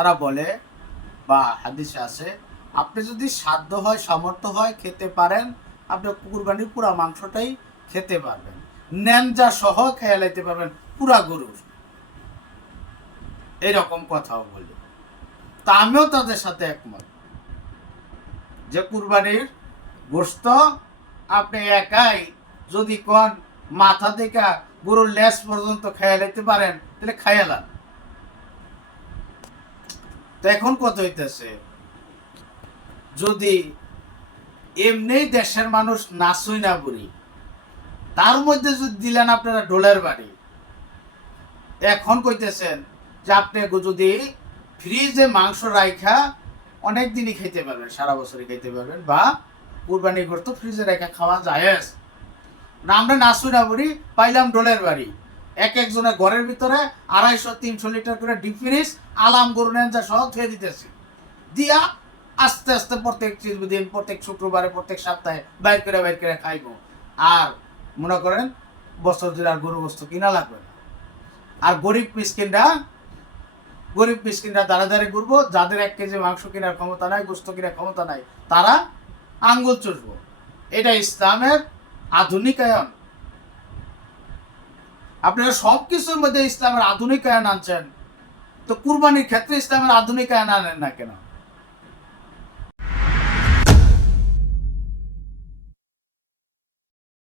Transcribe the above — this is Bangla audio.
তারা বলে বা হাদিসে আছে, আপনি যদি সাধ্য হয় সামর্থ্য হয় খেতে পারেন, আপনি কুরবানির পুরা মাংসটাই খেতে পারবেন, ন্যাঞ্জা সহ খেয়ে লাইতে পারবেন পুরা গরুর। এইরকম কথাও বলি। তা আমিও তাদের সাথে একমত যে কুরবানির গোশত আপনি একাই যদি কোন মাথা থেকে গরুর লেজ পর্যন্ত খেয়ে লাইতে পারেন তাহলে খাইয়ালান। তো এখন কত হইতেছে, যদি এমনি দেশের মানুষ নাচুই না বুড়ি, তার মধ্যে যদি দিলেন আপনারা ডোলের বাড়ি, এখন কইতেছেন যে আপনি যদি ফ্রিজে মাংস রাইখা অনেক দিনই খেতে পারবেন, সারা বছরই খেতে পারবেন, বা কুরবানি করতে ফ্রিজে রেখা খাওয়া যায় না। আমরা নাচুই না বুড়ি পাইলাম ডোলের বাড়ি, এক একজনের ঘরের ভিতরে 250-300 লিটার করে ডিপ ফ্রিজ আলাম গরু নেঞ্জা সহ ধুয়ে দিতেছি, দিয়া আস্তে আস্তে প্রত্যেক দিন, প্রত্যেক শুক্রবারে, প্রত্যেক সপ্তাহে বাইর করে খাইব। আর মনে করেন বছর ধরে আর গরু বস্তু কিনা লাগবে না। আর গরিব মিসকিনরা দাঁড়া দাঁড়ে ঘুরবো, যাদের 1 কেজি মাংস কেনার ক্ষমতা নাই, গোস্ত কেনার ক্ষমতা নাই, তারা আঙ্গুল চুষবো। এটা ইসলামের আধুনিকায়ন। আপনারা সব কিছুর মধ্যে ইসলামের আধুনিকায়ন আনছেন, তো কুরবানির ক্ষেত্রে ইসলামের আধুনিকায়ন আনেন না কেন?